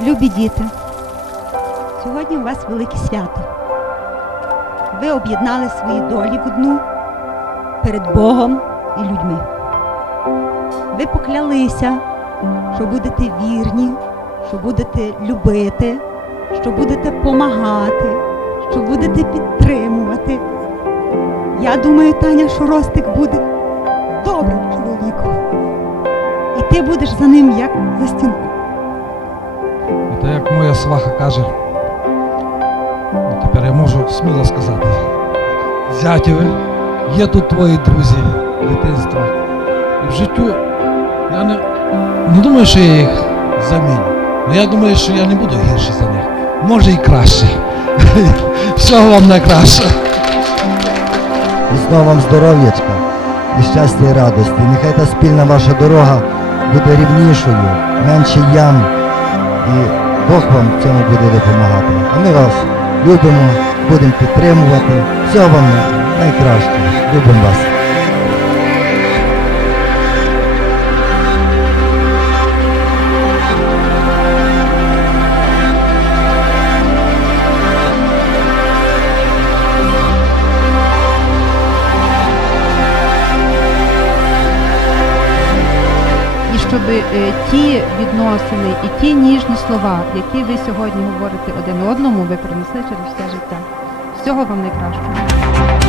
Любі діти, сьогодні у вас велике свято. Ви об'єднали свої долі в одну перед Богом і людьми. Ви поклялися, що будете вірні, що будете любити, що будете помагати, що будете підтримувати. Я думаю, Таня, що Ростик буде добрим чоловіком. І ти будеш за ним як за стіною. Ну, сваха каже, ну, тепер я можу сміло сказати. Зятєве, є тут твої друзі дитинства. І в життю я не, не думаю, що я їх заміню. Але я думаю, що я не буду гірше за них. Може і краще. Всього вам найкраще. Міцного вам здоров'ячка і щастя і радості. Нехай та спільна ваша дорога буде рівнішою, менше ям. І Бог вам в цьому буде допомагати. А ми вас любимо, будемо підтримувати. Всього вам найкраще. Любимо вас. Щоб е, ті відносини і ті ніжні слова, які ви сьогодні говорите один одному, ви принесли через все життя. Всього вам найкращого.